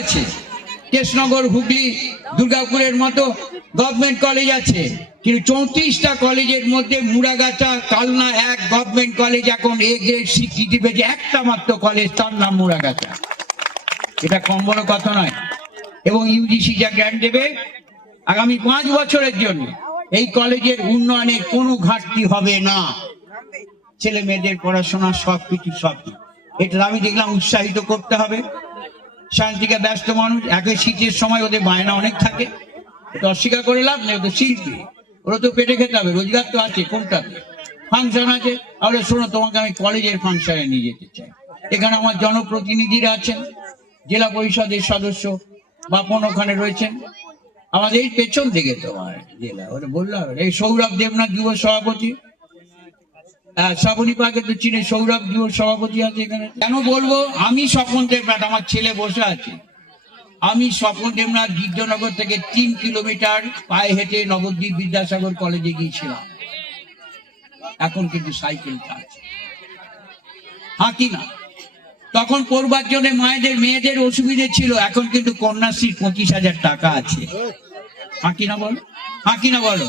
আছে, কৃষ্ণনগর, হুগলি, দুর্গাপুরের মতো গভর্নমেন্ট কলেজ আছে, কিন্তু 34টা কলেজের মধ্যে মুড়াগাছা, কালনা এক গভর্নমেন্ট কলেজ এখন এ গ্রেড স্বীকৃতি পেয়েছে, একটা মাত্র কলেজ, তার নাম মুড়াগাছা। এটা কম বড় কথা নয়। এবং ইউজিসি যা গ্র্যান্ট দেবে আগামী 5 বছরের জন্য এই কলেজের উন্নয়নের কোনো ঘাটতি হবে না, ছেলে মেয়েদের পড়াশোনা সবকিছু। এটা আমি দেখলাম উৎসাহিত করতে হবে। শান্তিকে ব্যস্ত মানুষ, একে শীতের সময় ওদের বায়না অনেক থাকে, এটা অস্বীকার করে লাভ নেই, ওদের শিল্পী, ওরা তো পেটে খেতে হবে, রোজগার তো আছে, কোনটাতে ফাংশন আছে। তাহলে শোনো, তোমাকে আমি কলেজের ফাংশনে নিয়ে যেতে চাই, এখানে আমার জনপ্রতিনিধিরা আছেন, জেলা পরিষদের সদস্য বাপন ওখানে রয়েছেন, আমাদের এই পেছন দিকে তোমার জেলা, ওটা বললাম, এই সৌরভ দেবনাথ যুব সভাপতি, শ্রাবণী পাকে তো চিনে, সৌরভ যুব সভাপতি আছে এখানে। কেন বলবো, আমি স্বপন দেবনাথ, আমার ছেলে বসে আছে, আমি স্বপন দেবনাথ গির্জনগর থেকে 3 কিলোমিটার পায়ে হেঁটে নবদ্বীপ বিদ্যাসাগর কলেজে গিয়েছিলাম। এখন কিন্তু সাইকেলটা আছে, হাঁটি না। তখন পড়বার জন্য মায়েদের মেয়েদের অসুবিধে ছিল, এখন কিন্তু কন্যাশ্রীর 25,000 টাকা আছে। হাঁটি না বলো, হাঁটি না বলো।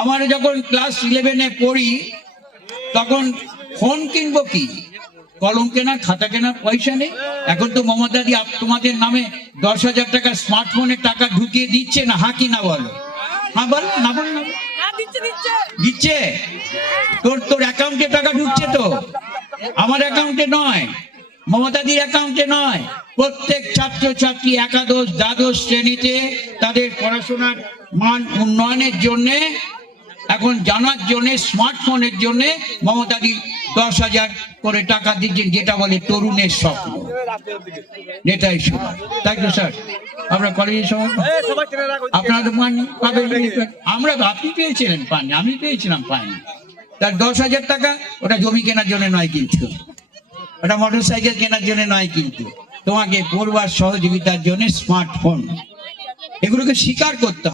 আমার যখন ক্লাস 11-এ পড়ি তখন ফোন কিনবো কি, কলম কেনার, খাতা কেনার পয়সা নেই। এখন তো মমতাদি তোমাদের নামে 10,000 টাকা স্মার্টফোনের টাকা ঢুকিয়ে দিচ্ছে না, হাঁকি না বলো। হ্যাঁ বল না, বল না, দিচ্ছে। তোর অ্যাকাউন্টে টাকা ঢুকছে তো, আমার অ্যাকাউন্টে নয়, মমতাদির অ্যাকাউন্টে নয়। প্রত্যেক ছাত্রছাত্রী একাদশ দ্বাদশ শ্রেণীতে তাদের পড়াশোনার মান উন্নয়নের জন্য, এখন জানার জন্য, স্মার্টফোনের জন্য মমতাদি 10,000 করে টাকা দিচ্ছেন, যেটা বলে তরুণের স্বপ্ন, এটাই সময়। তাই তো স্যার, আমরা কলেজের সময় আপনারা তো পাবেন, আমরা, আপনি পেয়েছিলেন পাননি, আমি পেয়েছিলাম পাইনি। তার 10,000 টাকা ওটা জমি কেনার জন্য নয়, কিন্তু ওটা মোটরসাইকেল কেনার জন্য নয়, কিন্তু তোমাকে পড়বার সহযোগিতার জন্য স্মার্টফোন, এগুলোকে স্বীকার করতে হবে।